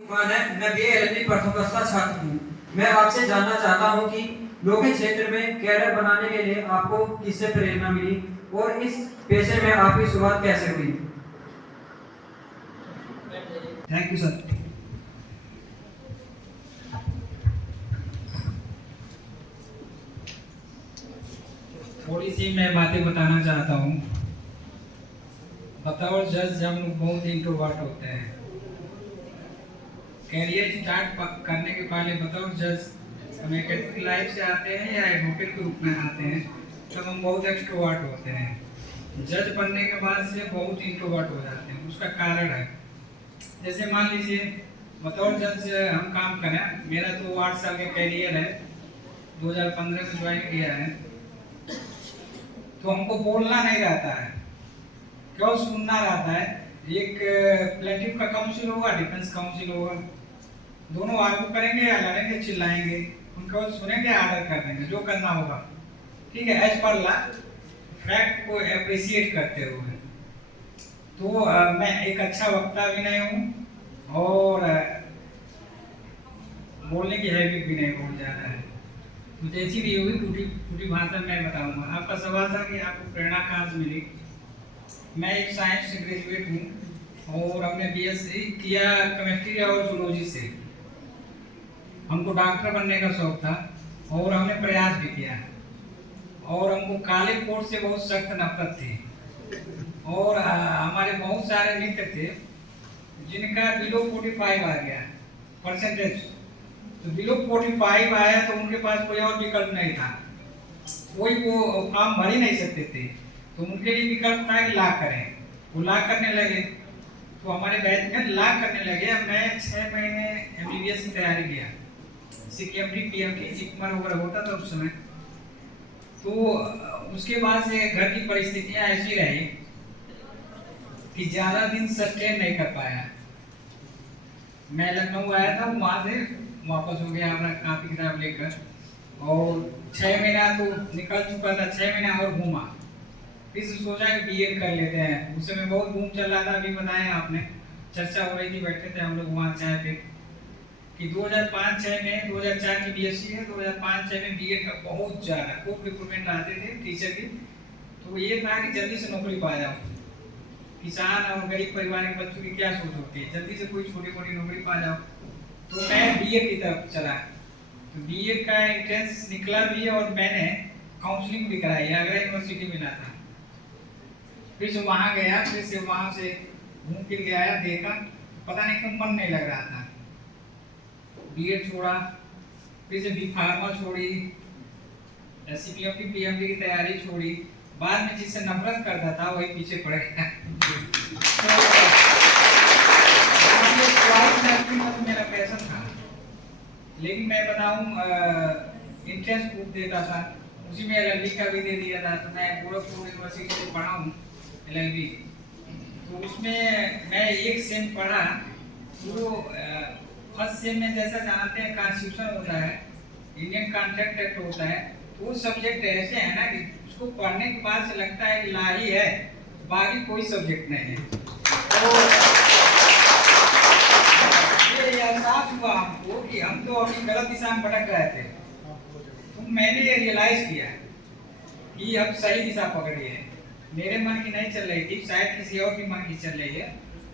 मैं BA LLB प्रथम वर्ष छात्र हूँ। मैं आपसे जानना चाहता हूँ कि लॉ के क्षेत्र में कैरियर बनाने के लिए आपको किससे प्रेरणा मिली और इस पेशे में आपकी शुरुआत कैसे हुई? Thank you sir. थोड़ी सी मैं बातें बताना चाहता हूँ। बतौर जज हम लोग बहुत इंट्रोवर्ट होते हैं। कैरियर स्टार्ट करने के पहले बतौर जज हम एकेडमिक लाइफ से आते हैं या एडवोकेट के रूप में आते हैं, तब हम बहुत एक्सट्रोवर्ट होते हैं। जज बनने के बाद से बहुत इंट्रोवर्ट हो जाते हैं। उसका कारण है, जैसे मान लीजिए बतौर जज हम काम करें, मेरा तो 8 साल का कैरियर है, 2015 में ज्वाइन किया है, तो हमको बोलना नहीं रहता है, क्यों सुनना रहता है। एक प्लेटिव का काउंसिल होगा, डिफेंस काउंसिल होगा, दोनों आर्गू करेंगे या लड़ेंगे, चिल्लाएंगे, उनको सुनेंगे, आर्डर कर देंगे, जो करना होगा, ठीक है, एज पर लॉ, फैक्ट को अप्रिशिएट करते हुए। तो मैं एक अच्छा वक्ता भी नहीं हूँ और बोलने की हैबिट भी नहीं बहुत ज़्यादा है। तो जैसी भी होगी टूटी भाषा मैं बताऊंगा। आपका सवाल था कि आपको प्रेरणा कहाँ से मिली। मैं एक साइंस से ग्रेजुएट हूँ और हमने बीएससी किया केमिस्ट्री और जूलॉजी से। हमको डॉक्टर बनने का शौक था और हमने प्रयास भी किया और हमको काले कोट से बहुत सख्त नफरत थी और हमारे बहुत सारे मित्र थे जिनका बिलो 45 आ गया परसेंटेज। तो बिलो 45 आया तो उनके पास कोई और विकल्प नहीं था, कोई वो फॉर्म भर ही नहीं सकते थे, तो उनके लिए विकल्प था कि ला करें। वो ला करने लगे, तो हमारे बैच में ला करने लगे। मैं 6 महीने एमबीबीएस की तैयारी किया, सीकेएमडी पीएमडी जिक्मर वगैरह होता था उस समय। तो उसके बाद से घर की परिस्थितियां ऐसी रही कि ज़्यादा दिन सस्टेन नहीं कर पाया। मैं लखनऊ आया था, वहाँ से वापस हो गया अपना कापी किताब लेकर और 6 महीना तो निकल चुका था, 6 महीना और घूमा। फिर सोचा कि बीएड कर लेते हैं। उस समय बहुत बूम चल रहा था, अभी बताया आपने, चर्चा हो रही थी, बैठे थे हम लोग वहाँ चाय पे कि 2005-6 में 2004 की बीएससी है, 2005-6 में बीएड का बहुत ज़्यादा खूब रिक्रूटमेंट आते थे टीचर की। तो ये था कि जल्दी से नौकरी पा जाओ। किसान और गरीब परिवार के बच्चों की क्या सोच होती है, जल्दी से कोई छोटी मोटी नौकरी पा जाओ। तो मैं बीएड की तरफ चला, तो बीएड का एंट्रेंस निकला भी और मैंने काउंसलिंग भी कराई, आगरा यूनिवर्सिटी मिला था। फिर से वहाँ गया, फिर से वहाँ से घूम फिर के आया, देखा पता नहीं क्यों मन नहीं लग रहा था, बीएड छोड़ा, फिर से बी फार्मा छोड़ी, सीपीएमडी पीएमडी की तैयारी छोड़ी। बाद में जिससे नफरत करता था वही पीछे पड़ गया। तो मेरा पैशन था, लेकिन मैं बताऊं इंट्रेंस बुक देता था, उसी में एलएलबी का भी दे दिया था। तो मैं गोरखपुर यूनिवर्सिटी से पढ़ा हूँ एलएलबी, तो उसमें मैं एक सेम पढ़ा। तो फर्स्ट सेम में जैसा जानते हैं कॉन्स्टिट्यूशन होता है, इंडियन कॉन्ट्रैक्ट एक्ट होता है, तो वो सब्जेक्ट ऐसे है ना कि उसको पढ़ने के बाद से लगता है कि ला ही है, बाकी कोई सब्जेक्ट नहीं है। तो ये एहसास हुआ हमको कि हम तो अभी गलत दिशा में भटक रहे थे। तो मैंने ये रियलाइज किया कि अब सही दिशा पकड़ी है, मेरे मन की नहीं चल रही थी, शायद किसी और की मन की चल रही है।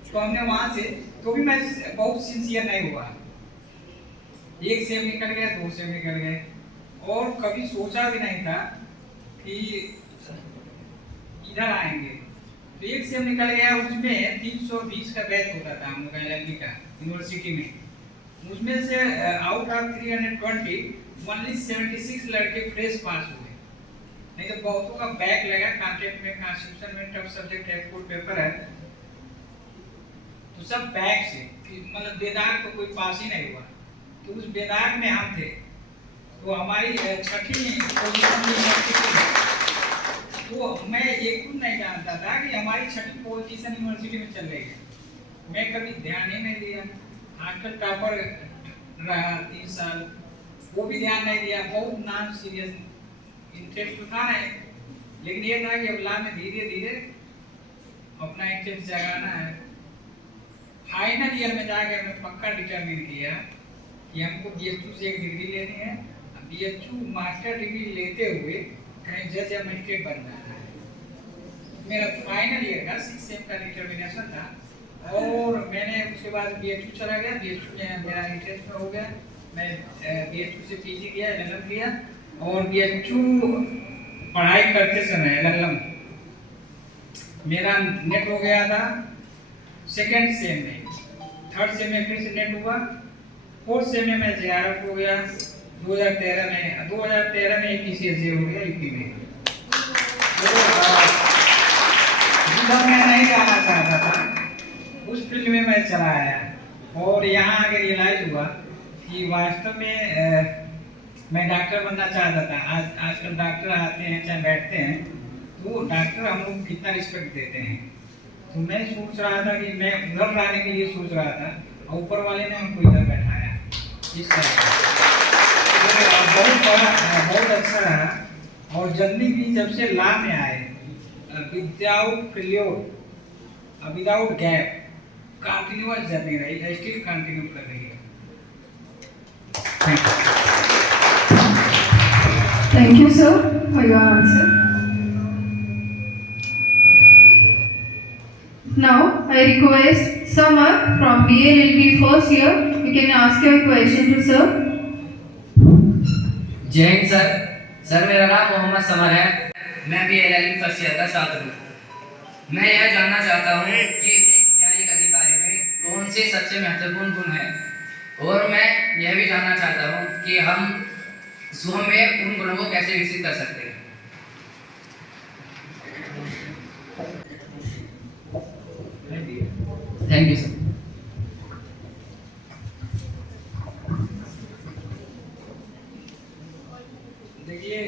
तो हमने वहां से, तो भी मैं बहुत सिंसियर नहीं हुआ, एक सेम निकल गया, 2 सेम निकल गए और कभी सोचा भी नहीं था कि इधर आएंगे। तो एक सेम निकल गया, उसमें 320 का बैच होता था हम लोग का एलएलबी का यूनिवर्सिटी में। उसमें से आउट ऑफ 320 ओनली 76 लड़के फ्रेश पास हुए, नहीं तो बहुतों का बैक लगा कॉन्ट्रैक्ट में, कॉन्स्टिट्यूशन में, टफ सब्जेक्ट है, कोड पेपर है, तो सब बैक से, मतलब बेदाग तो कोई पास ही नहीं हुआ। तो उस बेदाग में हम थे, तो हमारी 6ठी पोजीशन यूनिवर्सिटी। तो मैं एक कुछ नहीं जानता था कि हमारी 6ठी पोजीशन यूनिवर्सिटी में चल रही है। मैं कभी ध्यान ही नहीं दिया, हॉस्टल टॉपर रहा 3 साल, वो भी ध्यान नहीं दिया, बहुत नॉन सीरियस, इंटरेस्ट तो था नहीं, लेकिन ये था कि अब ला में धीरे धीरे अपना इंटरेस्ट जगाना है। फाइनली ईयर में जाकर हमने पक्का डिटरमिन किया कि हमको BHU से एक डिग्री लेनी है। BHU मास्टर डिग्री लेते हुए कहीं जज या मजिस्ट्रेट बनना है। मेरा फाइनल ईयर का 6 सेम का डिटर्मिनेशन था और मैंने उसके बाद BHU चला गया। BHU में मेरा इंटरेस्ट हो गया, मैं BHU से PG किया, LLM किया और BHU पढ़ाई करते समय LLM मेरा नेट हो गया था सेकेंड सेम में, थर्ड सेम में फिर से नेट हुआ, फोर्थ सेम में मैं JRF हो गया 2013 में। 2013 में PCSJ हो गया यूपी में। तो मैं नहीं जाना चाहता था उस फील्ड में मैं चला आया और यहाँ आके रियलाइज हुआ कि वास्तव में मैं डॉक्टर बनना चाहता था। आजकल डॉक्टर आते हैं चाहे बैठते हैं तो डॉक्टर हम लोग कितना रिस्पेक्ट देते हैं। तो मैं सोच रहा था कि मैं उधर जाने के लिए सोच रहा था और ऊपर वाले ने हमको इधर बैठाया इस तरह। बहुत अच्छा रहा और जर्नी भी जब से ला में आए without failure without gap continuous journey रही, स्टिल कंटिन्यू कर रही है। Thank you, sir, for your answer. Now, I request Samar from BLLB first year. You can ask your question to sir. जय हिंद सर। सर मेरा नाम Mohammad summer है, मैं BLLB first year का छात्र हूँ। मैं यह जानना चाहता हूँ कि एक न्यायिक अधिकारी में कौन से सबसे महत्वपूर्ण गुण है और मैं यह भी जानना चाहता हूँ कि हम स्वयं में उन गुणों को कैसे विकसित कर सकते हैं। Thank you sir. देखिए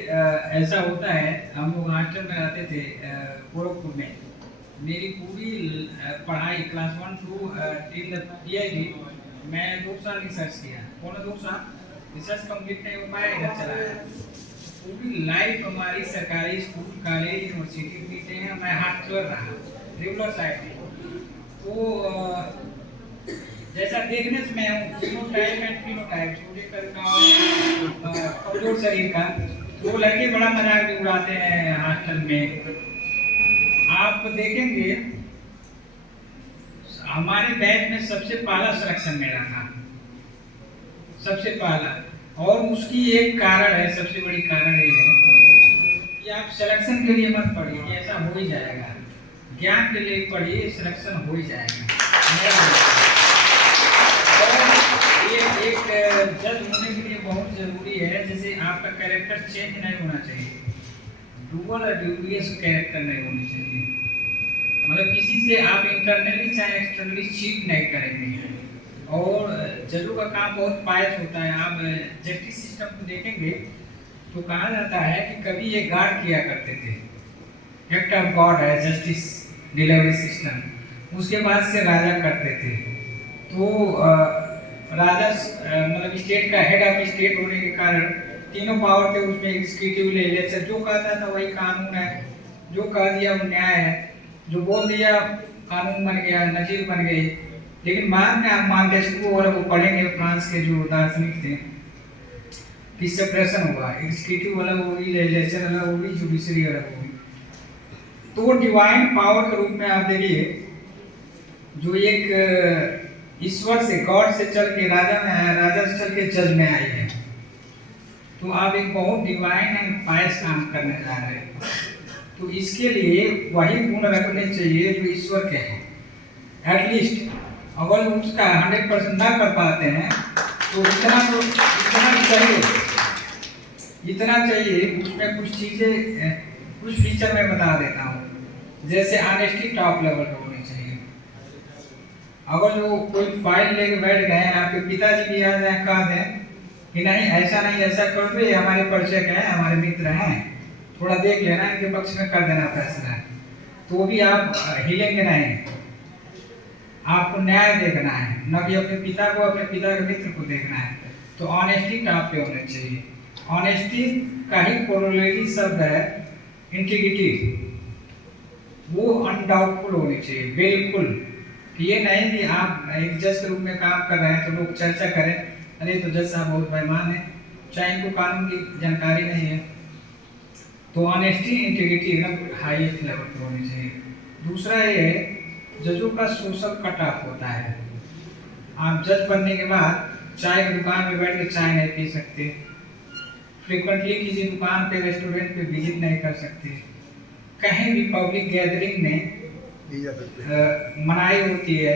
ऐसा होता है, हम लोग हॉस्टल में रहते थे गोरखपुर में। मेरी पूरी पढ़ाई क्लास 1 to टिल PhD मैं 2 साल रिसर्च किया, पौने 2 साल रिसर्च कंप्लीट नहीं हो पाया, इधर चला आया। पूरी लाइफ हमारी सरकारी स्कूल कॉलेज यूनिवर्सिटी बीते हैं, मैं हॉस्टलर रहा रेगुलर साइड में। तो जैसा देखने से मैं हूँ फिनोटाइप एंड फिनोटाइप छोटे कर कमजोर शरीर का, वो लड़के बड़ा मजाक भी उड़ाते हैं हॉस्टल में। आप देखेंगे हमारे बैच में सबसे पहला सिलेक्शन मेरा था, सबसे पहला। और उसकी एक कारण है, सबसे बड़ी कारण ये है कि आप सिलेक्शन के लिए मत पढ़िए कि ऐसा हो ही जाएगा, ज्ञान के लिए पढ़िए, सिलेक्शन हो ही जाएगा। और एक जज होने के लिए बहुत जरूरी है, जैसे आपका कैरेक्टर चेंज नहीं होना चाहिए, डुअल और ड्यूबियस कैरेक्टर नहीं होनी चाहिए। मतलब किसी से आप इंटरनली चाहे एक्सटर्नली चीट नहीं करेंगे। और जजों का काम बहुत पायस होता है। आप जस्टिस सिस्टम को देखेंगे तो कहा जाता है कि कभी ये गार्ड किया करते थे, एक्ट ऑफ गॉड है जस्टिस डिलीवरी सिस्टम, उसके बाद से राजा करते थे। तो राजा मतलब स्टेट का हेड ऑफ स्टेट होने के कारण तीनों पावर थे उसमें, एग्जीक्यूटिव लेजिस्लेचर, जो कहता था वही कानून है, जो कह दिया वो न्याय है, जो बोल दिया कानून बन गया, नजीर बन गई। लेकिन बाद में आप मार्क्वेस वाला को पढ़ेंगे, फ्रांस के जो दार्शनिक थे, कि सेपरेशन हुआ, एग्जीक्यूटिव वाला होगी, लेजिस्लेचर वाला होगी, जुडिशरी वाला होगी। तो डिवाइन पावर के रूप में आप देखिए, जो एक ईश्वर से, गॉड से चल के राजा में आया, राजा से चल के जज में आई है। तो आप एक बहुत डिवाइन एंड पायस काम करने जा रहे हैं। तो इसके लिए वही गुण रखने चाहिए जो ईश्वर के हैं। एटलीस्ट अगर उसका 100% ना कर पाते हैं तो इतना चाहिए। उसमें कुछ चीज़ें, कुछ फीचर मैं बता देता हूँ। जैसे ऑनेस्टी टॉप लेवल पे होनी चाहिए। अगर जो कोई फाइल लेके बैठ गए हैं, आपके पिताजी भी आ जाए, कह दें कि नहीं ऐसा नहीं, ऐसा कर दो, ये हमारे परिचय के हैं, हमारे मित्र हैं, थोड़ा देख लेना, इनके पक्ष में कर देना फैसला, तो भी आप हिलेंगे नहीं। आपको न्याय देखना है, न कि अपने पिता को, अपने पिता के मित्र को देखना है। तो ऑनेस्टी टॉप पे होनी चाहिए। ऑनेस्टी का ही कोरोलेटिव शब्द है इंटीग्रिटी, वो अनडाउटफुल होनी चाहिए, बिल्कुल ये नहीं कि आप एक जज के रूप में काम कर रहे हैं तो लोग चर्चा करें, अरे तो जज साहब बहुत बेईमान है, चाहे इनको कानून की जानकारी नहीं है। तो ऑनेस्टी इंटीग्रिटी एकदम हाईएस्ट लेवल पर होनी चाहिए। दूसरा ये है, जजों का सोशल कट ऑफ होता है। आप जज बनने के बाद चाय की दुकान में बैठ के चाय नहीं पी सकते, फ्रीक्वेंटली किसी दुकान पे रेस्टोरेंट पे विजिट नहीं कर सकते, कहीं भी पब्लिक गैदरिंग में मनाही होती है।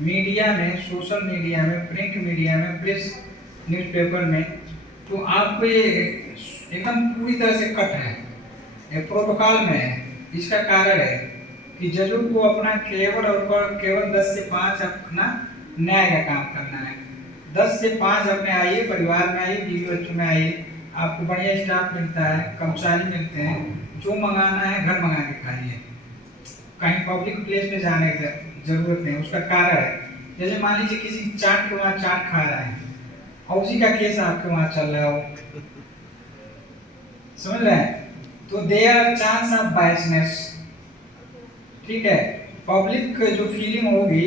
मीडिया में, सोशल मीडिया में, प्रिंट मीडिया में, प्रेस न्यूज़पेपर में, तो आपको ये एकदम पूरी तरह से कट है, ये प्रोटोकॉल में है। इसका कारण है कि जजों को अपना केवल 10 से 5 अपना न्याय का काम करना है। 10 से 5 अपने आइए, परिवार में आइए, बीवी बच्चों में आइए, आपको बढ़िया स्टाफ मिलता है, कर्मचारी मिलते हैं, जो मंगाना है घर मंगा के खाइए, कहीं पब्लिक प्लेस में जाने की जरूरत नहीं। उसका कारण है, जैसे मान लीजिए किसी चाट के वहाँ चाट खा रहे हैं और उसी का केस आपके वहाँ चल रहा हो, समझ रहे हैं, तो there are chance of biasness. ठीक है, पब्लिक जो फीलिंग होगी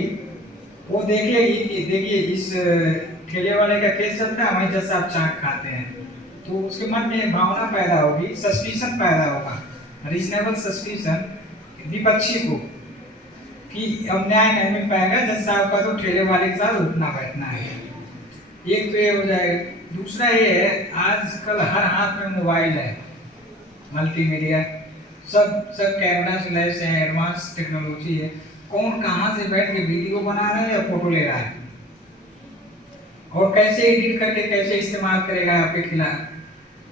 वो देखेगी कि देखिए इस ठेले वाले का केस चलता है, वहीं जैसे आप चाट खाते हैं, तो उसके मन में भावना पैदा होगी, सस्पिशन पैदा होगा, रीजनेबल सस्पिशन विपक्षी को कि अब न्याय नहीं मिल पाएगा, जैसे आपका तो ठेले वाले के साथ उठना बैठना है। एक तो ये हो जाएगा। दूसरा ये है, आजकल हर हाथ में मोबाइल है, मल्टीमीडिया, सब कैमरा से लैस है, एडवांस टेक्नोलॉजी है। कौन कहाँ से बैठ के वीडियो बना रहा है या फोटो ले रहा है और कैसे एडिट करके कैसे इस्तेमाल करेगा आपके खिलाफ,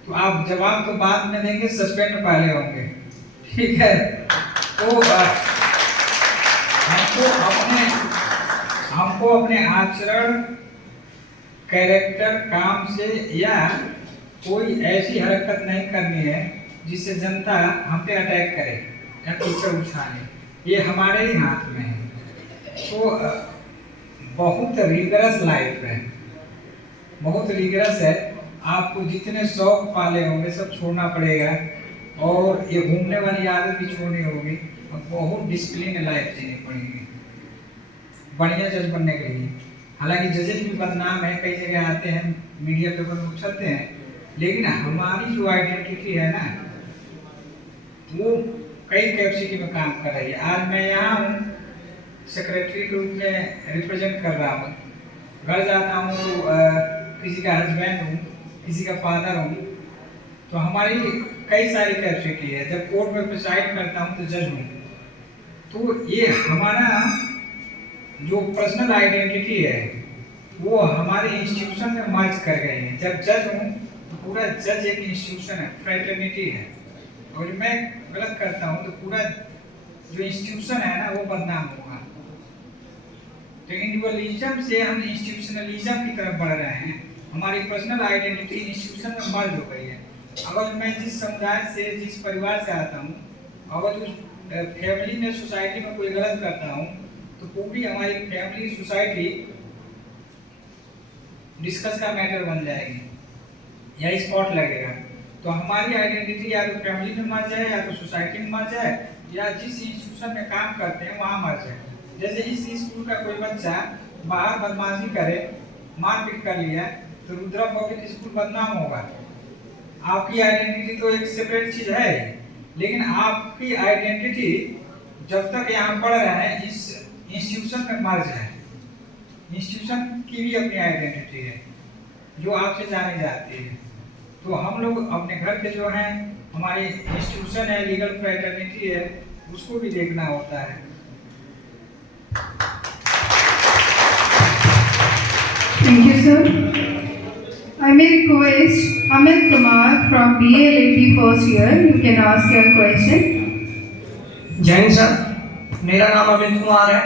तो आप जवाब तो बाद में देंगे, सस्पेंड पहले होंगे। ठीक है, तो हमको अपने आचरण, कैरेक्टर, काम से या कोई ऐसी हरकत नहीं करनी है जिससे जनता हम पे अटैक करे या कीचड़ उछाले, ये हमारे ही हाथ में है। तो बहुत रिगरस लाइफ है, बहुत रिगरस है। आपको जितने शौक पाले होंगे सब छोड़ना पड़ेगा और ये घूमने वाली आदत भी छोड़नी होगी और बहुत डिसिप्लिन लाइफ जीनी पड़ेगी बढ़िया जज बनने के लिए। हालांकि जजेस भी बदनाम है, कई जगह आते हैं, मीडिया पेपर में उछलते हैं, लेकिन हमारी जो आइडेंटिटी है ना, वो कई कैपेसिटी में काम कर रही है। आज मैं यहाँ हूँ, सेक्रेटरी के रूप में रिप्रेजेंट कर रहा हूँ, घर जाता हूँ तो किसी का हस्बैंड हूँ, किसी का फादर हूँ, तो हमारी कई सारी कैपेसिटी है। जब कोर्ट में प्रिसाइड करता हूँ तो जज हूँ। तो ये हमारा जो पर्सनल आइडेंटिटी है वो हमारे इंस्टीट्यूशन में मर्ज कर गए हैं। जब जज हूँ तो पूरा जज एक इंस्टीट्यूशन है, फ्रेटर्निटी है, और मैं गलत करता हूँ तो पूरा जो इंस्टीट्यूशन है ना वो बदनाम होगा। तो इंडिविजुअलिज्म से हम इंस्टीट्यूशनलिज्म की तरफ बढ़ रहे हैं। हमारी पर्सनल आइडेंटिटी इंस्टीट्यूशन में मर्ज हो गई है। अगर मैं जिस समुदाय से, जिस परिवार से आता हूँ, अगर उस फैमिली में, सोसाइटी में कोई गलत करता हूँ तो पूरी हमारी फैमिली, सोसाइटी डिस्कस का मैटर बन जाएगी या स्पॉट लगेगा। तो हमारी आइडेंटिटी या तो फैमिली में मर जाए, या तो सोसाइटी में मर जाए, या जिस इंस्टीट्यूशन में काम करते हैं वहाँ मर जाए। जैसे इस स्कूल का कोई बच्चा बाहर बदमाशी करे, मारपीट कर लिया, तो रुद्रा पब्लिक स्कूल बदनाम होगा। आपकी आइडेंटिटी तो एक सेपरेट चीज है, लेकिन आपकी आइडेंटिटी जब तक यहाँ पढ़ रहे हैं इस इंस्टीट्यूशन में मर्ज है। इंस्टीट्यूशन की भी अपनी आइडेंटिटी है जो आपसे जानी जाती है। तो हम लोग अपने घर के जो हैं, हमारी इंस्टीट्यूशन है, लीगल फ्रेटर्निटी है, उसको भी देखना होता है। Thank you, sir. I may request Amit Kumar from BLLB first year. You can ask your question. जय हिंद सर, मेरा नाम अमित कुमार है।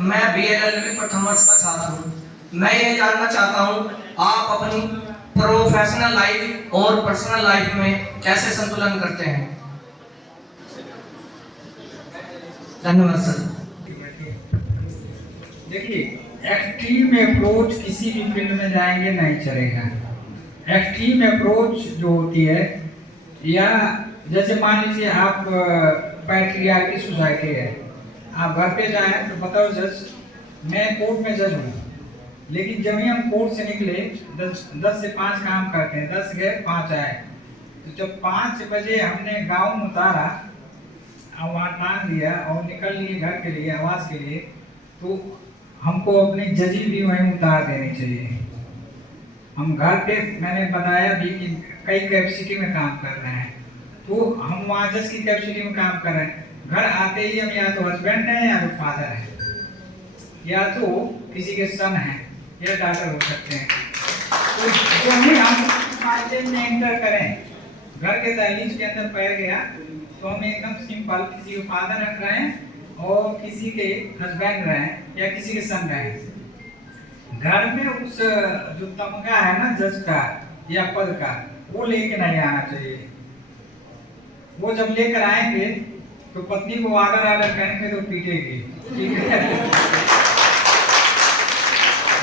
मैं BLLB प्रथम वर्ष का छात्र हूँ। मैं ये जानना चाहता हूँ आप अपनी प्रोफेशनल लाइफ और पर्सनल लाइफ में कैसे संतुलन करते हैं। धन्यवाद सर। देखिए, एक्सट्रीम अप्रोच किसी भी फील्ड में जाएंगे नहीं चलेगा। एक्सट्रीम अप्रोच जो होती है, या जैसे मान लीजिए आप पैट्रियार्की सोसाइटी है, आप घर पे जाएं तो बताओ जज मैं कोर्ट में जज हूँ, लेकिन जब ही हम कोर्ट से निकले 10 से 5 काम करते हैं, 10 गए 5 आए, तो जब 5 बजे हमने गाँव में उतारा और वहाँ टांग दिया और निकल लिए घर के लिए, आवाज़ के लिए, तो हमको अपनी जजी भी वहीं उतार देनी चाहिए। हम घर पे, मैंने बताया भी कि कई कैपेसिटी में काम कर रहे हैं, तो हम वहाँ जज की कैपेसिटी में काम कर रहे हैं। घर आते ही हम या तो हस्बैंड हैं या तो फादर हैं, या तो किसी के सन हैं या डॉटर हो सकते हैं। तो जो ही हम मायने में एंटर करें, घर के दहलीज के अंदर पैर गया, तो हम एकदम सिंपल किसी के फादर रख रहे हैं और किसी के हस्बैंड रहे हैं या किसी के सन रहे हैं। घर में उस जो तमगा है ना जज का या पद का, वो लेके नहीं आना चाहिए। वो जब लेकर आएंगे तो पत्नी को आदर कहेंगे तो पीटेगी, ठीक है।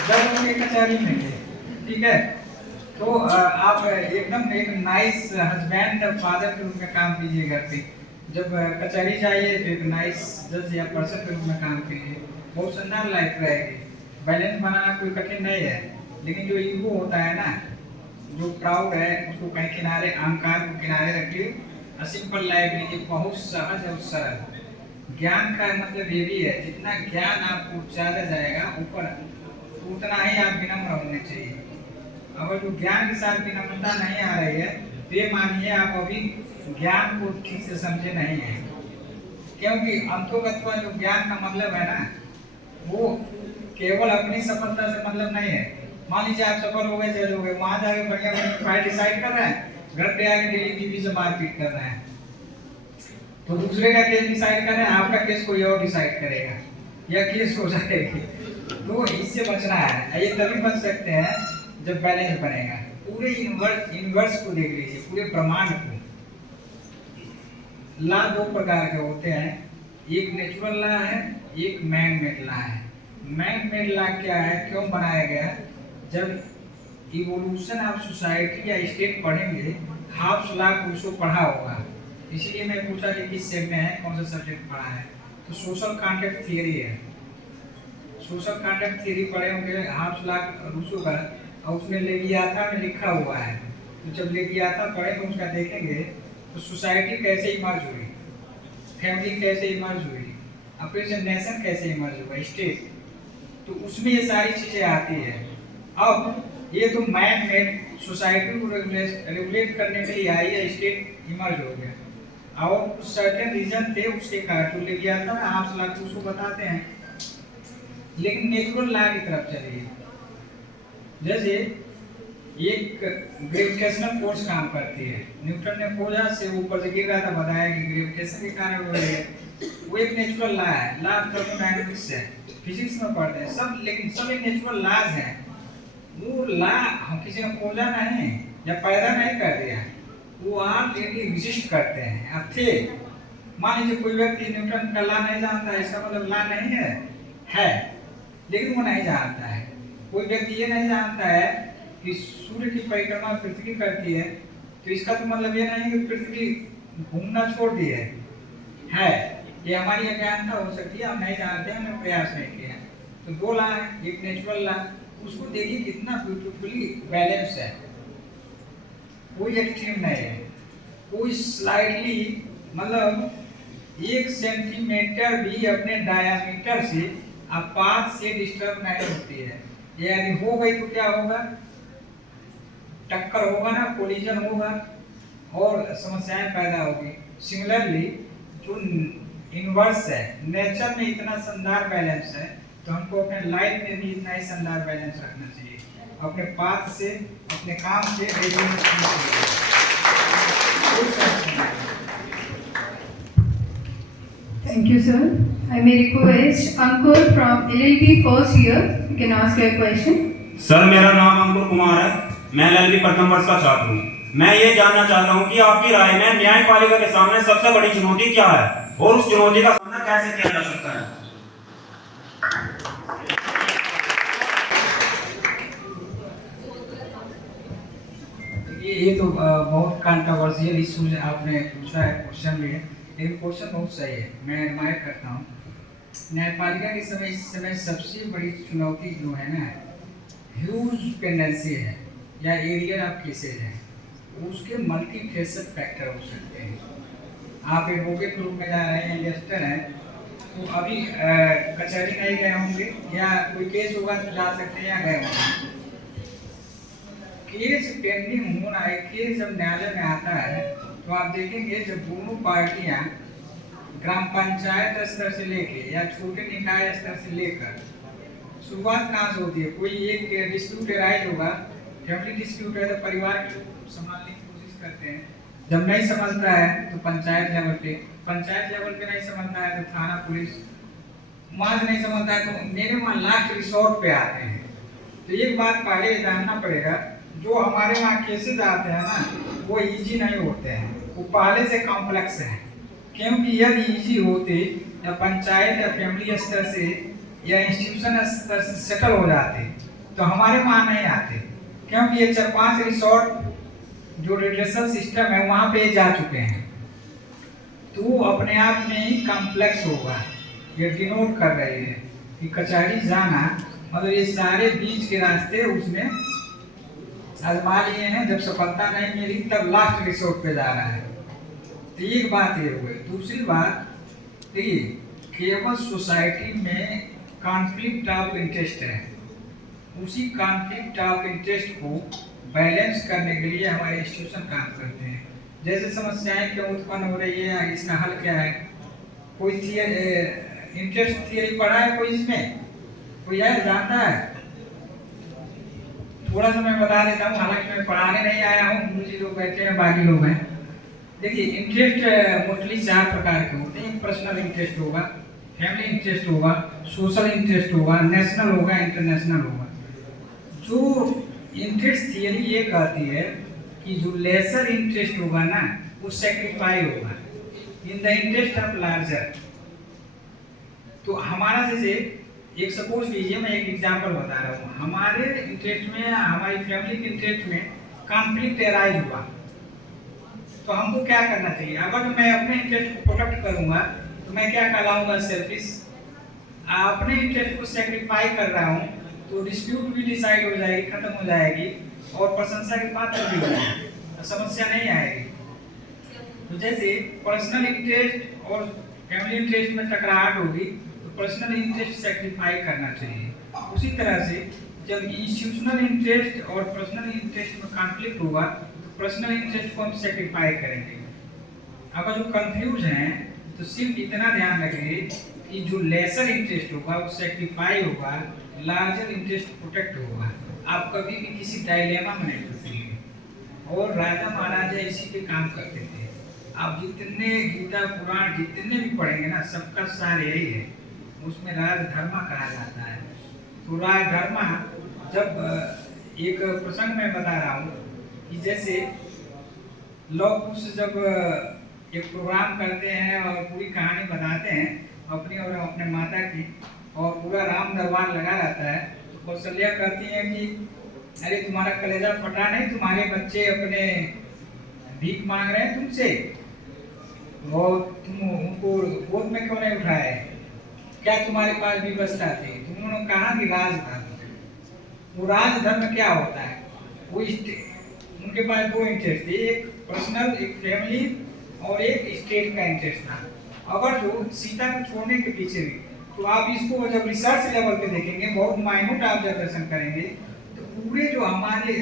जब उनके कचहरी में थे, ठीक है, तो आप एकदम एक नाइस हस्बैंड फादर के रूप में काम कीजिए घर पे। जब कचहरी जाइए तो एक नाइस जज या पर्सन के रूप में काम कीजिए, बहुत शानदार लाइफ रहेगी। बैलेंस बनाना कोई कठिन नहीं है, लेकिन जो ईगो होता है ना, जो प्राउड है, उसको कहीं किनारे, अहंकार को किनारे रखिए। सिंपल लाइफ लीजिए, बहुत सहज और सरल। ज्ञान का मतलब ये भी है, जितना ज्ञान आपको ज़्यादा जाएगा ऊपर, उतना ही आप विनम्र होने चाहिए। अगर जो ज्ञान के साथ विनम्रता नहीं आ रही है, तो ये मानिए आप अभी ज्ञान को ठीक से समझे नहीं है। क्योंकि अंतोगत्वा जो ज्ञान का मतलब है ना, वो केवल अपनी सफलता से मतलब नहीं है। मान लीजिए आप सफल हो गए, जज हो गए, वहां जाके बढ़िया बढ़िया फाइल डिसाइड कर रहे हैं, घर पे आके डेली बीवी से मारपीट कर रहे हैं, तो दूसरे का केस डिसाइड कर रहे हैं, आपका केस कोई और डिसाइड करेगा या केस हो जाएगी। तो इससे बचना है। ये तभी बच सकते हैं जब बैलेंस बनेगा। पूरे यूनिवर्स को देख लीजिए, पूरे ब्रह्मांड को। लॉ 2 प्रकार के होते हैं, एक नेचुरल लॉ है, एक मैन मेड लॉ है। मैन मेड लॉ क्या है, क्यों बनाया गया? जब इवोल्यूशन ऑफ सोसाइटी या स्टेट पढ़ेंगे, हाफ्स लॉ को उसको पढ़ा होगा, इसलिए मैं पूछा कि किस सेट में है, कौन सा सब्जेक्ट पढ़ा है। तो सोशल कॉन्ट्रैक्ट थियरी है। सोशल कॉन्ट्रैक्ट थियरी पढ़े होंगे, हाफ्स लॉ रूसो का, और उसमें लेवियाथा में लिखा हुआ है। तो जब लेवियाथा पढ़े तो उसका देखेंगे तो सोसाइटी कैसे इमर्ज हुई, फैमिली कैसे इमर्ज हुई, अपने से नेशन कैसे इमर्ज हुआ, स्टेट, तो उसमें ये सारी चीज़ें आती है। अब ये तो मैन मेड सोसाइटी को रेगुलेट करने के लिए आई है, स्टेट इमर्ज हो गया और कुछ सर्टेन रीजन थे उसके कारण, जो ले गया था आप सलाह उसको बताते हैं। लेकिन नेचुरल लॉ की तरफ चलिए, जैसे एक ग्रेविटेशनल फोर्स काम करती है, न्यूटन ने खोजा से ऊपर से गिर रहा था, बताया कि ग्रेविटेशन के कारण हो रही है, वो एक नेचुरल लॉ है। लॉ ऑफ थर्मोडायनामिक्स है, फिजिक्स में पढ़ते हैं सब, लेकिन सब एक नेचुरल लॉज हैं। वो लॉ हम किसी ने खोजा नहीं या पैदा नहीं कर दिया, वो ऑलरेडी एग्जिस्ट करते हैं, अब थे। मान लीजिए कोई व्यक्ति न्यूटन का लॉ नहीं जानता है, इसका मतलब लॉ नहीं है, लेकिन वो नहीं जानता है। कोई व्यक्ति ये नहीं जानता है कि सूर्य की परिक्रमा पृथ्वी करती है, तो इसका तो मतलब ये नहीं कि पृथ्वी घूमना छोड़ दी है। ये हमारी अज्ञानता हो सकती है, हम नहीं जानते, हमने प्रयास नहीं किया। तो 2 लॉ है, एक नेचुरल लॉ, उसको देखिए कितना ब्यूटीफुली बैलेंस है, कोई एक्सट्रीम नहीं है, कोई स्लाइडली, मतलब 1 सेंटीमीटर भी अपने डायामीटर से पाथ से डिस्टर्ब नहीं होती है। यदि हो गई तो क्या होगा, टक्कर होगा ना, कोलिजन होगा और समस्याएं पैदा होगी। सिमिलरली जो इनवर्स है, नेचर में इतना शानदार बैलेंस है, तो हमको अपने लाइफ में भी इतना ही शानदार बैलेंस रखना चाहिए, अपने पाथ से, अपने काम से रेगुलेट करना चाहिए। Thank you, sir. I may request Ankur from LLB first year. You can ask your question. Sir मेरा नाम अंकुर कुमार है, मैं LLB प्रथम वर्ष का छात्र हूँ। मैं ये जानना चाहता हूँ कि आपकी राय में न्यायपालिका के सामने सबसे बड़ी चुनौती क्या है और उस चुनौती का सामना कैसे किया जा सकता है? ये तो बहुत कंट्रोवर्शियल इशू आपने पूछा है, क्वेश्चन भी है, लेकिन क्वेश्चन बहुत सही है, मैं एडमायर करता हूँ। न्यायपालिका के समय इस समय सबसे बड़ी चुनौती जो है ना, ह्यूज पेंडेंसी है या एरिया ऑफ केसेज है, उसके मल्टी फेसेट फैक्टर हो सकते हैं। आप एडवोकेट ग्रुप में जा रहे हैं, इन्वेस्टर हैं, तो अभी कचहरी नहीं गए होंगे या कोई केस होगा तो जा सकते हैं या गए होंगे। केस पेंडिंग होना है, केस जब न्यायालय में आता है तो आप देखेंगे जब दोनों पार्टियां ग्राम पंचायत स्तर से लेके या छोटे निकाय स्तर से लेकर शुरुआत कहाँ से होती है, कोई एक डिस्प्यूट राइज होगा, फैमिली डिस्प्यूट है तो परिवार को संभालने की कोशिश करते हैं, जब नहीं समझता है तो पंचायत लेवल पे नहीं समझता है तो थाना पुलिस, वहां से नहीं समझता है तो मेरे वहाँ लास्ट रिसोर्ट पे आते हैं। तो एक बात पहले जानना पड़ेगा, जो हमारे वहाँ केसेस आते हैं ना वो इजी नहीं होते हैं, वो पहले से कॉम्प्लेक्स है। क्योंकि यदि इजी होते या पंचायत या फैमिली स्तर से या इंस्टीट्यूशन स्तर से सेटल हो जाते तो हमारे वहाँ नहीं आते, क्योंकि ये 4-5 रिसोर्ट जो रिलेशन सिस्टम है वहाँ पे जा चुके हैं, तो वो अपने आप में ही कॉम्प्लेक्स होगा। ये डिनोट कर रही है कि कचहरी जाना मतलब ये सारे बीच के रास्ते उसने आजमा लिए हैं, जब सफलता नहीं मिली तब लास्ट रिसोर्ट पे जा रहा है। तो एक बात ये हो गई। दूसरी बात देखिए, केवल सोसाइटी में कॉन्फ्लिक्ट ऑफ इंटरेस्ट है, उसी कॉन्फ्लिक्ट ऑफ इंटरेस्ट को बैलेंस करने के लिए हमारे इंस्टीट्यूशन काम करते हैं। जैसे समस्याएं क्यों उत्पन्न हो रही है, इसका हल क्या है, कोई इंटरेस्ट थियरी पढ़ा है कोई, इसमें कोई है जानता है? थोड़ा सा मैं बता देता हूँ, हालांकि मैं पढ़ाने नहीं आया हूँ, मुझे लोग बैठे हैं, बाकी लोग हैं। देखिए इंटरेस्ट मोस्टली 4 प्रकार के होते हैं। पर्सनल इंटरेस्ट होगा, फैमिली इंटरेस्ट होगा, सोशल इंटरेस्ट होगा, नेशनल होगा, इंटरनेशनल होगा। जो इंटरेस्ट थियरी ये कहती है कि जो लेसर इंटरेस्ट होगा ना वो सेक्रीफाई होगा इन द इंटरेस्ट ऑफ लार्जर। तो हमारा जैसे एक सपोज लीजिए, मैं एक एग्जांपल बता रहा हूँ, हमारे इंटरेस्ट में, हमारी फैमिली के इंटरेस्ट में कॉन्फ्लिक्ट अराइज हुआ तो हमको क्या करना चाहिए? अगर मैं अपने इंटरेस्ट को प्रोटेक्ट करूंगा तो मैं क्या कहलाऊंगा? सेल्फिश। अपने इंटरेस्ट को सेक्रीफाई कर रहा हूँ तो डिस्प्यूट भी डिसाइड हो जाएगी, खत्म हो जाएगी और प्रशंसा के पात्र भी हो जाएगी, तो समस्या नहीं आएगी। तो जैसे पर्सनल इंटरेस्ट और फैमिली इंटरेस्ट में टकराहट होगी तो पर्सनल इंटरेस्ट सेक्रीफाई करना चाहिए। उसी तरह से जब इंस्टीट्यूशनल इंटरेस्ट और पर्सनल इंटरेस्ट में कॉन्फ्लिक्ट होगा तो पर्सनल इंटरेस्ट को हम सेक्रीफाई करेंगे। अगर जो कंफ्यूज हैं तो सिर्फ इतना ध्यान रखेंगे कि जो लेसर इंटरेस्ट होगा वो सेक्रीफाई होगा, लार्जर इंटरेस्ट प्रोटेक्ट होगा। आप कभी भी किसी डायलेमा में नहीं फंसेंगे। और राजा महाराजा इसी पे काम करते थे। आप जितने गीता पुराण जितने भी पढ़ेंगे ना, सबका सार यही है, उसमें राजधर्मा कहा जाता है। तो राजधर्मा, जब एक प्रसंग में बता रहा हूँ कि जैसे लोग कुछ जब एक प्रोग्राम करते हैं और पूरी कहानी बताते हैं अपनी और अपने माता की, और पूरा राम दरबार लगा रहता है, तो कौशल्या कहती है कि अरे तुम्हारा कलेजा फटा नहीं, तुम्हारे बच्चे अपने भीख मांग रहे हैं तुमसे और तुम उनको गोद में क्यों नहीं उठाए? क्या तुम्हारे पास व्यवस्था थी? तुमने कहा कि राजधर्म। वो राजधर्म क्या होता है? वो उनके पास 2 इंटरेस्ट थे, एक पर्सनल, एक फैमिली और एक स्टेट का इंटरेस्ट था। अगर जो सीता को छोड़ने के पीछे भी, तो आप इसको जब रिसर्च लेवल पे देखेंगे, बहुत माइन्यूट ऑब्जर्वेशन करेंगे, तो पूरे जो हमारे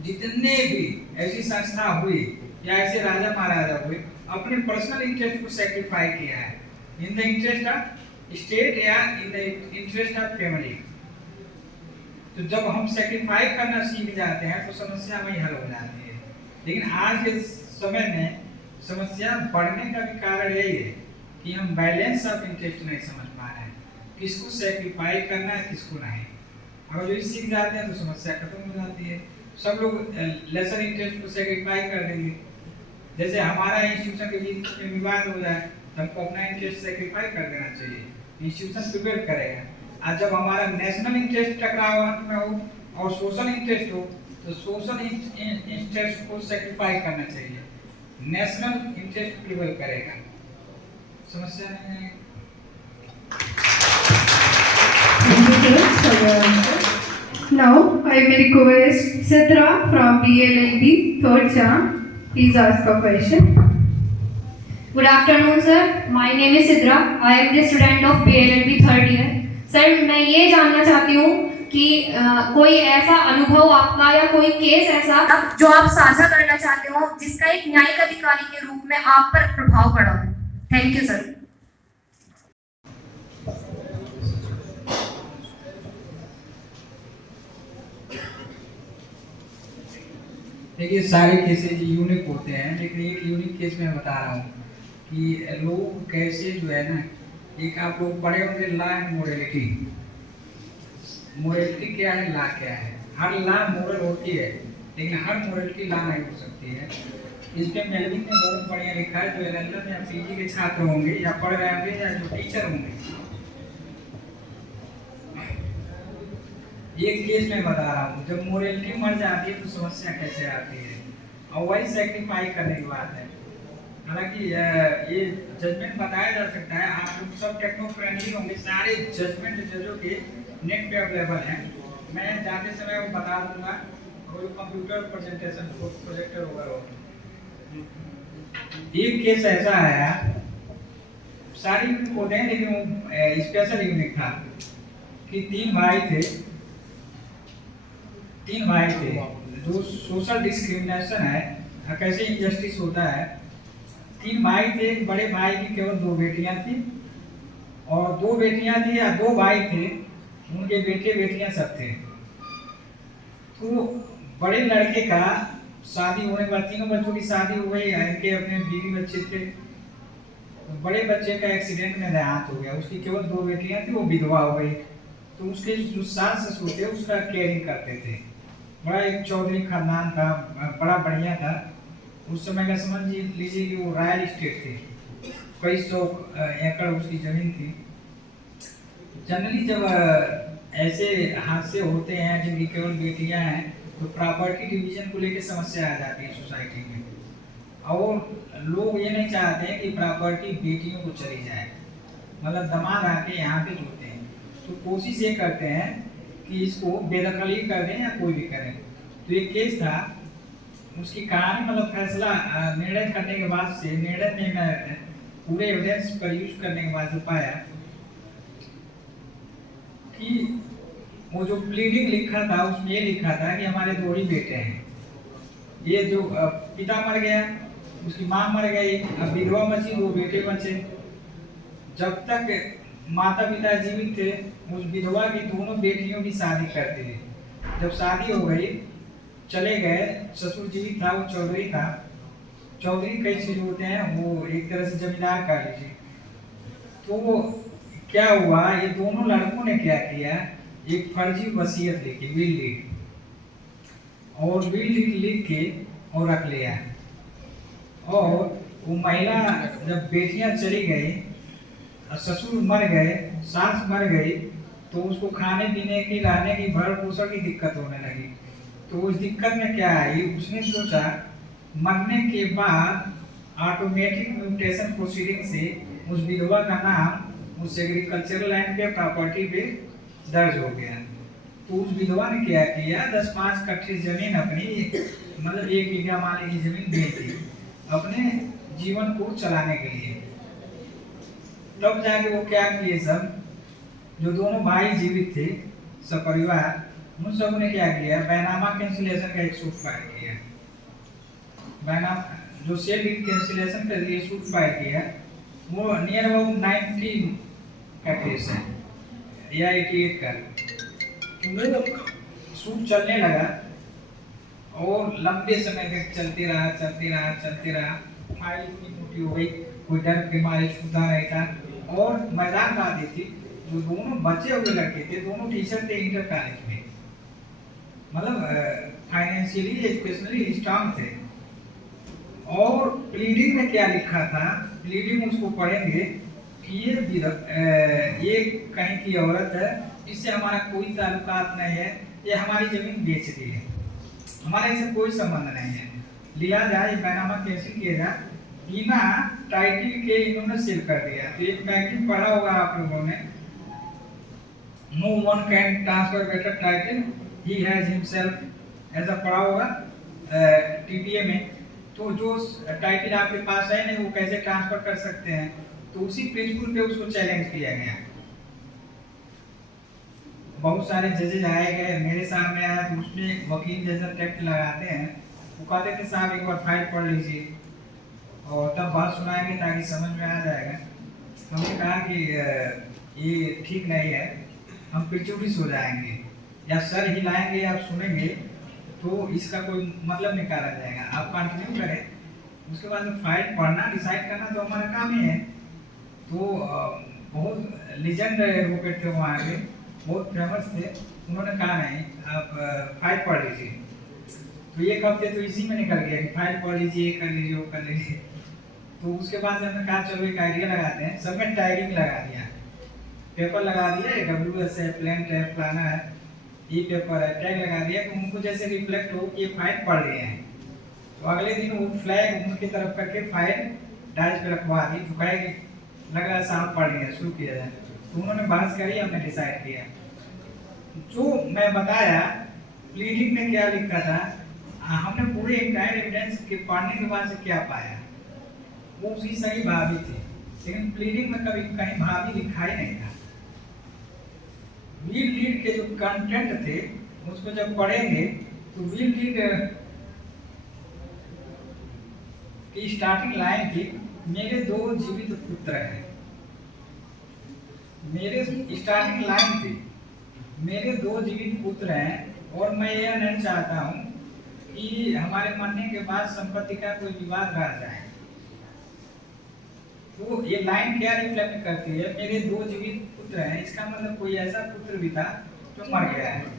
जितने भी ऐसी संस्था हुई या ऐसे राजा महाराजा हुए, अपने पर्सनल इंटरेस्ट को सेक्रीफाई किया है in the interest of state या in the interest of family. तो जब हम सेक्रीफाई करना सीख जाते हैं तो समस्या वही हल हो जाती है। लेकिन आज के समय में समस्या बढ़ने का भी कारण यही है कि हम बैलेंस ऑफ इंटरेस्ट नहीं समझ पा रहे हैं, किसको सेक्रीफाई करना है किसको नहीं। अगर जो सीख जाते हैं तो समस्या खत्म हो जाती है। सब लोग लेसर इंटरेस्ट को सेक्रीफाई कर देंगे। जैसे हमारा इंस्टीट्यूशन के बीच में विवाद हो जाए तो हमको अपना इंटरेस्ट सेक्रीफाई कर देना चाहिए, इंस्टीट्यूशन प्रिपेयर करेगा। आज जब हमारा नेशनल इंटरेस्ट टकराव में हो और सोशल इंटरेस्ट हो तो सोशल इंटरेस्ट को सेक्रीफाई करना चाहिए, नेशनल इंटरेस्ट प्रिवेल करेगा, समस्या नहीं है। sir, for your answer. Now, I may request Sidra from BLLB, third term. Please ask a question. Good afternoon, sir. My name is Sidra. I am the student of BLLB third year. Sir, मैं ये जानना चाहती हूँ कि कोई ऐसा अनुभव आपका या कोई केस ऐसा जो आप साझा करना चाहते हो जिसका एक न्यायिक अधिकारी के रूप में आप पर प्रभाव पड़ा हो। Thank you sir. देखिए, सारे केसेज यूनिक होते हैं, लेकिन एक यूनिक केस मैं बता रहा हूँ कि लोग कैसे जो है ना, एक आप लोग पढ़े होंगे लॉ एंड मोरलिटी। मोरलिटी क्या है, लॉ क्या है। हर लॉ मोरल होती है, लेकिन हर मोरलिटी लॉ नहीं हो सकती है। इसमें मेलविन ने बहुत बढ़िया लिखा है, जो एलएलएम या पीजी के छात्र होंगे या पढ़ रहे होंगे या जो टीचर होंगे। एक केस मैं बता रहा हूँ, जब मोरलिटी मर जाती है तो समस्या कैसे आती है, और वही सेक्रीफाई करने की बात है। हालांकि ये जजमेंट बताया जा सकता है, आप लोग सब टेक्नो फ्रेंडली होंगे, सारे जजमेंट जजों के नेट पे अवेलेबल हैं। मैं जाते समय वो बता दूंगा, और कंप्यूटर प्रेजेंटेशन प्रोजेक्टर वगैरह। एक केस ऐसा आया, सारी होते हैं लेकिन वो स्पेशल यूनिक था कि तीन भाई थे। जो सोशल डिस्क्रिमिनेशन है, कैसे इनजस्टिस होता है। तीन भाई थे, बड़े भाई की केवल दो बेटियां थी, और दो बेटियां थी या दो भाई थे, उनके बेटे बेटियां सब थे। तो बड़े लड़के का शादी होने के बाद तीनों बच्चों की शादी हो गई, इनके अपने बीवी बच्चे थे। बड़े बच्चे का एक्सीडेंट में देहांत हो गया, उसकी केवल दो बेटियां थी, वो विधवा हो गई। तो उसके जो सास ससुर थे उसका केयरिंग करते थे। बड़ा एक चौधरी खानदान था, बड़ा बढ़िया था। उस समय का समझ लीजिए कि वो रॉयल स्टेट थी, कई 100 एकड़ उसकी जमीन थी। जनरली जब ऐसे हादसे होते हैं जिनकी केवल बेटियां हैं, तो प्रॉपर्टी डिवीजन को लेकर समस्या आ जाती है सोसाइटी में, और लोग ये नहीं चाहते हैं कि प्रॉपर्टी बेटियों को चली जाए। मतलब दामाद आके यहाँ पे जुड़ते हैं, तो कोशिश ये करते हैं कि इसको बेदखल ही कर दें या कोई भी करें। तो एक केस था, उसकी कहानी मतलब फैसला निर्णय करने के बाद से, निर्णय में मैं पूरे एविडेंस पर यूज करने के बाद जो पाया कि वो जो प्लीडिंग लिखा था उसमें ये लिखा था कि हमारे दो ही बेटे हैं। ये जो पिता मर गया, उसकी माँ मर गई, अब विधवा बची, दो बेटे बचे। जब तक माता पिता जीवित थे, उस विधवा की दोनों बेटियों की शादी करते थे। जब शादी हो गई, चले गए, ससुर जीवित था, वो चौधरी था। चौधरी कई चीज होते हैं, वो एक तरह से जमींदार कह लीजिए। तो वो क्या हुआ, ये दोनों लड़कों ने क्या किया, एक फर्जी वसीयत लिखी, विल डीड, और विल डीड लिख के और रख लिया। और वो महिला जब बेटियां चली गई, ससुर मर गए, सास मर गई, तो उसको खाने पीने की, रहने की, भरण पोषण की दिक्कत होने लगी। तो उस दिक्कत में क्या आई, उसने सोचा मरने के बाद ऑटोमेटिक म्यूटेशन प्रोसीडिंग से उस विधवा का नाम उस एग्रीकल्चरल लैंड पे, प्रॉपर्टी पे दर्ज हो गया। तो उस विधवा ने क्या किया, 10-5 कट्ठे जमीन अपनी, मतलब 1 बीघा माले की जमीन बेच दी अपने जीवन को चलाने के लिए। तब जाके वो क्या किए, सब जो दोनों भाई जीवित थे सपरिवार, उन सब ने क्या किया, बैनामा कैंसिलेशन का एक सूट फाइल किया। बैनामा जो सेल डीड कैंसिलेशन के लिए सूट फाइल किया, वो नियर अबाउट 90 का केस है या 88 का। वो सूट चलने लगा और लंबे समय तक चलते रहा। फाइल इतनी मोटी हो गई, कोई डर के मारे छूता नहीं था। और मैदान बात थी, जो दोनों बचे हुए लड़के थे, दोनों टीचर थे इंटर कॉलेज में, मतलब फाइनेंशियली एजुकेशनली स्ट्रांग थे। और प्लीडिंग में क्या लिखा था, प्लीडिंग उसको पढ़ेंगे कि ये कहीं की औरत है, इससे हमारा कोई ताल्लुकात नहीं है, ये हमारी जमीन बेच दी है, हमारा इससे कोई संबंध नहीं है, लिया जाए, बैनामा कैंसिल किया जाए। बिना टाइटल के इन्होंने सेल कर दिया। तो एक पैकेज पढ़ा होगा आप लोगों ने, no one can transfer better title. He has himself, ऐसा पढ़ा होगा TPA में। तो जो टाइटल आपके पास है नहीं वो कैसे ट्रांसफर कर सकते हैं, तो उसी प्रिंसिपल पे उसको चैलेंज किया गया। बहुत सारे जजेज आए गए, मेरे सामने आया तो उसमें वकील जैसा टेक्स्ट लगाते हैं, वो कहते थे साहब एक बार फाइल पढ़ लीजिए और तब बात सुनाएंगे ताकि समझ में आ जाएगा। हमने कहा कि ये ठीक नहीं है, हम पिचुटिस हो जाएंगे या सर हिलाएंगे आप सुनेंगे तो इसका कोई मतलब निकाला जाएगा। आप कंटिन्यू करें, उसके बाद फाइल पढ़ना डिसाइड करना तो हमारा काम ही है। तो बहुत लीजेंड एडवोकेट थे वहाँ के, बहुत फेमस थे, उन्होंने कहा नहीं आप फाइल पढ़ लीजिए। तो एक हफ्ते तो इसी में निकल गया कि फाइल पढ़ लीजिए, कर लीजिए, वो कर लीजिए। तो उसके बाद हमने कहा चलो एक आइडिया लगाते हैं, सब में टाइपिंग लगा दिया, पेपर लगा दिया, WS है, प्लेन है, फलाना है, ये पेपर है, टैग लगा दिया कि उनको जैसे रिफ्लेक्ट हो कि ये फाइल पढ़ रहे हैं। तो अगले दिन वो फ्लैग उनकी तरफ करके फाइल डाइस पे रखवा दी, झुकाएगी, लग रहा है साहब पढ़ रहे हैं, शुरू किया जाए। तो उन्होंने बहस करी, हमने डिसाइड किया। जो मैं बताया प्लीडिंग में क्या लिखा था, हमने पूरे इंटायर एविडेंस के पढ़ने के बाद से क्या पाया, वो उसकी सही भाभी थी, लेकिन प्लीडिंग में कभी कहीं भाभी लिखा ही नहीं था। वील लीड के जो कंटेंट थे उसको जब पढ़ेंगे तो वील लीड की स्टार्टिंग लाइन थी, मेरे 2 जीवित पुत्र हैं। मेरे स्टार्टिंग लाइन थी, मेरे 2 जीवित पुत्र हैं और मैं यह नहीं चाहता हूँ कि हमारे मरने के बाद संपत्ति का कोई विवाद रह जाए। तो ये लाइन क्या रिफ्लेक्ट करती है, मेरे 2 जीवित पुत्र हैं, इसका मतलब कोई ऐसा पुत्र भी था जो मर गया है।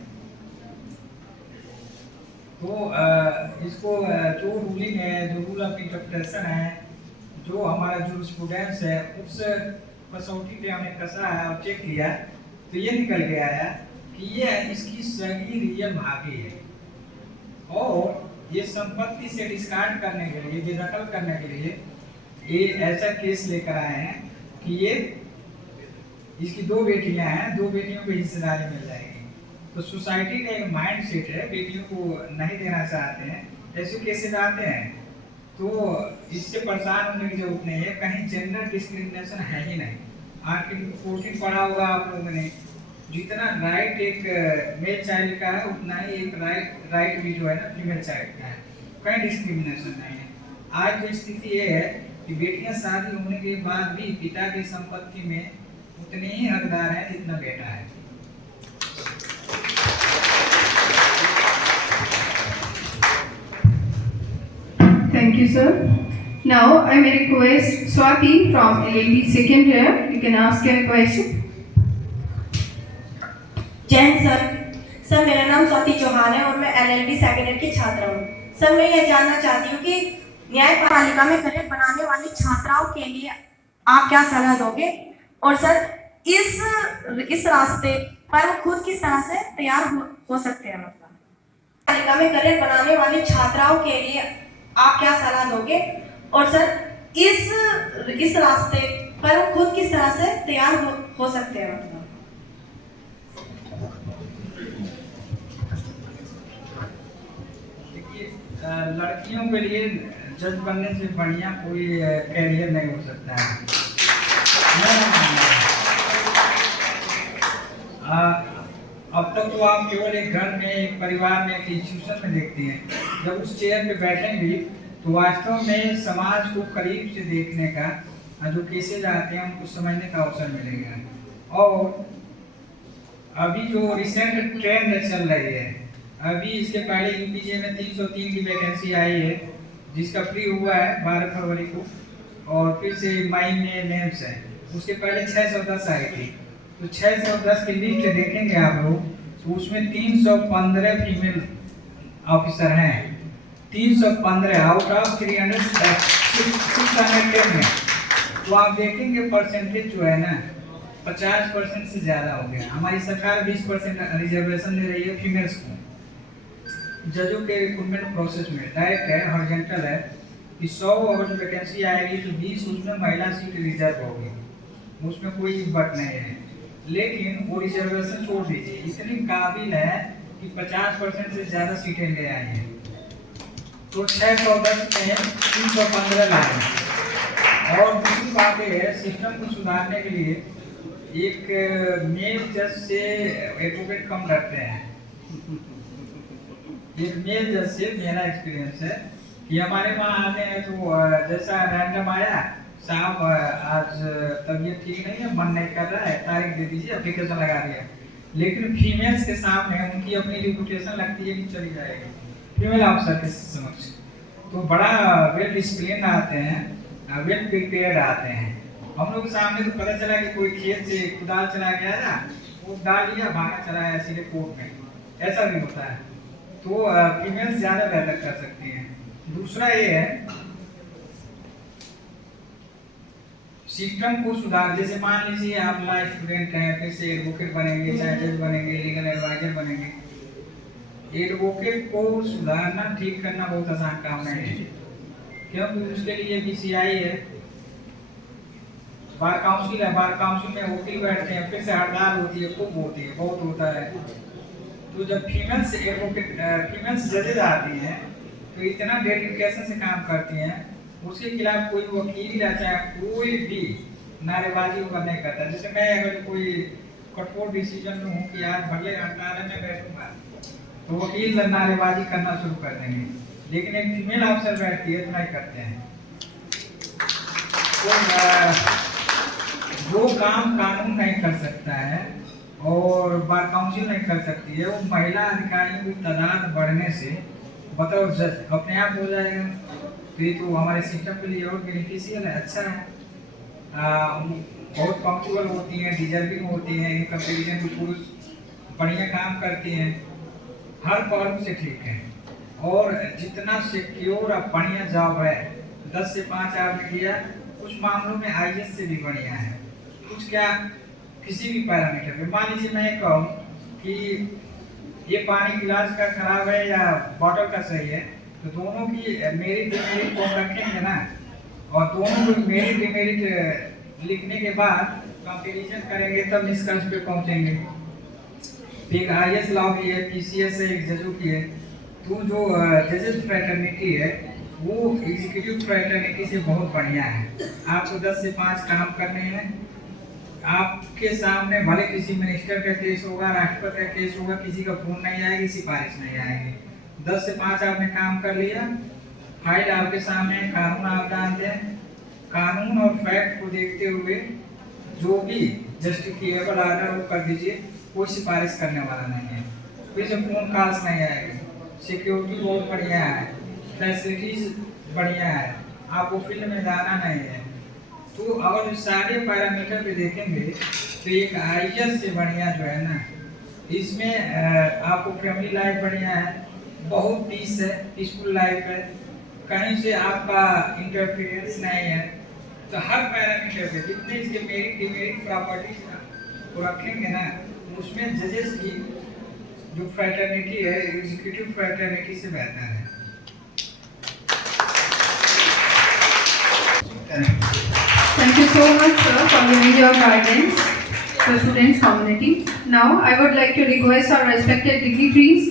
तो इसको जो रूलिंग है, जो रूल ऑफ इंटरप्रिटेशन है, जो हमारा जूरिस्प्रूडेंस है, उस कसौटी पे हमने कसा है और चेक किया तो ये निकल गया है कि ये इसकी सगी रियल भाभी है और ये संपत्ति से डिस्कार्ड करने के लिए, बेदखल करने के लिए ये ऐसा केस लेकर आए हैं कि ये इसकी 2 बेटियां हैं, 2 बेटियों को हिस्सेदारी मिल जाएगी। तो सोसाइटी का एक माइंड सेट है, बेटियों को नहीं देना चाहते हैं, ऐसे केसेस आते हैं। तो इससे परेशान होने की जरूरत नहीं है, कहीं जेंडर डिस्क्रिमिनेशन है ही नहीं। आर्टिकल 14 पढ़ा होगा आप लोगों ने, जितना राइट एक मेल चाइल्ड का है उतना ही एक राइट भी जो है ना फीमेल चाइल्ड का है, कहीं डिस्क्रिमिनेशन नहीं है। आज जो स्थिति ये है कि बेटियां शादी होने के बाद भी पिता की संपत्ति में उतने ही हकदार हैं जितना बेटा है। Thank you, sir. Now I may request Swati from LLB second year. You can ask your question. जय हिंद सर। सर मेरा नाम स्वाति चौहान है और मैं LLB सेकेंड ईयर की छात्रा हूँ। सर मैं ये जानना चाहती हूँ कि न्यायपालिका में करियर बनाने वाली छात्राओं के लिए आप क्या सलाह दोगे, और सर इस रास्ते पर वो खुद किस तरह से तैयार हो सकते हैं। मतलब न्यायपालिका में करियर बनाने वाली छात्राओं के लिए आप क्या सलाह दोगे, और सर इस रास्ते पर वो खुद किस तरह से तैयार हो सकते हैं। मतलब लड़कियों के लिए जज बनने से बढ़िया कोई कैरियर नहीं हो सकता है। अब तक तो आप केवल एक घर में, एक परिवार में, एक इंस्टीट्यूशन में देखती हैं। जब उस चेयर पे बैठेंगी तो वास्तव में समाज को करीब से देखने का, जो केसेज आते हैं उनको समझने का अवसर मिलेगा। और अभी जो रिसेंट ट्रेंड चल रही है, अभी इसके पहले यूपीजे में 303 की वैकेंसी आई है जिसका फ्री हुआ है 12 फरवरी को, और फिर से मई में मेंस है। उसके पहले 610 आई थी। तो 610 की लिस्ट देखेंगे आप लोग तो उसमें 315 फीमेल ऑफिसर हैं, 315 आउट ऑफ 610 में। तो आप देखेंगे परसेंटेज जो है ना 50% से ज़्यादा हो गया। हमारी सरकार 20% रिजर्वेशन दे रही है फीमेल्स को। जजों के रिक्रूटमेंट प्रोसेस में डायरेक्ट है, हॉरिजॉन्टल है कि 100 अगर वैकेंसी आएगी तो 20 उसमें महिला सीट रिजर्व होगी, उसमें कोई बट नहीं है। लेकिन वो रिजर्वेशन छोड़ दीजिए, इतनी काबिल है कि 50% से ज़्यादा सीटें ले आई हैं। तो 610 में 315 लाए। और दूसरी बात यह है, सिस्टम को सुधारने के लिए एक मेल जज से एडवोकेट कम रखते हैं। एक मेल जज से मेरा एक्सपीरियंस है कि हमारे वहाँ आते हैं तो जैसा रैंडम आया, साहब आज तबीयत ठीक नहीं है, मन नहीं कर रहा है, तारीख दे दीजिए, एप्लीकेशन लगा दिया। लेकिन फीमेल्स के सामने उनकी अपनी रिपुटेशन लगती है कि चली जाएगी फीमेल ऑफिसर के समक्ष, तो बड़ा वेल डिसिप्लिन आते हैं, वेल प्रिपेयर्ड आते हैं। हम लोग के सामने तो पता चला कि कोई खेत से कुदाल चला गया ना, वो डाल लिया, भागा चला गया सीधे कोर्ट में, ऐसा भी होता है। तो फीमेल्स ज़्यादा बेहतर कर सकती हैं। दूसरा ये है सिस्टम को सुधार, जैसे मान लीजिए आप ला स्टूडेंट हैं, फिर से एडवोकेट बनेंगे, चाहे जज बनेंगे, लीगल एडवाइजर बनेंगे। एडवोकेट को सुधारना, ठीक करना बहुत आसान काम नहीं है, क्योंकि उसके लिए बीसीआई है, बार काउंसिल है, बार काउंसिल में वकील बैठते हैं, फिर से हड़ताल होती है, खूब होती है, बहुत होता है। तो जब फीमेल्स एडवोकेट, फीमेल्स जजेज आती हैं तो इतना डेडिकेशन से काम करती हैं, उसके खिलाफ कोई वकील या चाहे कोई भी नारेबाजी ऊपर नहीं करता। जैसे मैं अगर कोई कठोर डिसीजन लूँ कि आज भले हड़ताल में बैठूंगा, तो वकील नारेबाजी करना शुरू कर देंगे, लेकिन एक फीमेल अफसर बैठती है तो नहीं करते हैं। तो जो काम कानून नहीं कर सकता है और बार काउंसिल नहीं कर सकती है, वो महिला अधिकारियों की तादाद बढ़ने से बताओ जज अपने आप हो जाएगा। तो ये तो हमारे सिस्टम के लिए और बेनिफिशियल है, अच्छा है। बहुत पंक्चुअल होती हैं, डिजर्विंग होती हैं, इन कंपेरिजन में पुरुष बढ़िया काम करती हैं, हर पहलू से ठीक है। और जितना सिक्योर और बढ़िया जॉब है, 10 से 5 आपने किया, कुछ मामलों में आईएएस से भी बढ़िया है। कुछ क्या किसी भी पैरामीटर पे, मान लीजिए मैं कहूँ कि ये पानी गिलास का खराब है या बॉटल का सही है, तो दोनों की मेरिट डिमेरिट को रखेंगे ना, और दोनों को मेरिट डिमेरिट लिखने के बाद कंपैरिजन करेंगे, तब निष्कर्ष पे पहुंचेंगे। एक आईएएस लॉ की है, पीसीएस है, एक जजों की है। तो जो जजेस फ्रेटर्निटी है वो एग्जीक्यूटिव फ्रेटर्निटी से बहुत बढ़िया है। आपको 10 से 5 काम करने हैं, आपके सामने भले किसी मिनिस्टर का केस होगा, राष्ट्रपति का केस होगा, किसी का फोन नहीं आएगी, सिफारिश नहीं आएगी। 10 से 5 आपने काम कर लिया, फाइल आपके सामने, कानून आप जानते हैं, कानून और फैक्ट को देखते हुए जो भी जस्टिफिएबल आर्डर वो कर दीजिए, कोई सिफारिश करने वाला नहीं है, कोई से फोन कॉल्स नहीं आएगी, सिक्योरिटी बहुत बढ़िया है, फैसिलिटीज बढ़िया है, आपको फील्ड में जाना नहीं है। तो अगर सारे पैरामीटर पे देखेंगे तो एक आईएएस से बढ़िया जो है ना, इसमें आपको फैमिली लाइफ बढ़िया है, बहुत पीस है, पीसफुल लाइफ है, कहीं से आपका इंटरफेरेंस नहीं है। तो हर पैरामीटर पे जितने इसके मेरिट डिमेरिट प्रॉपर्टीज को रखेंगे ना, उसमें जजेस की जो फ्रेटर्निटी है एग्जीक्यूटिव फ्रेटर्निटी से बेहतर है। Thank you so much, sir, for giving your guidance to the students community. Now, I would like to request our respected dignitaries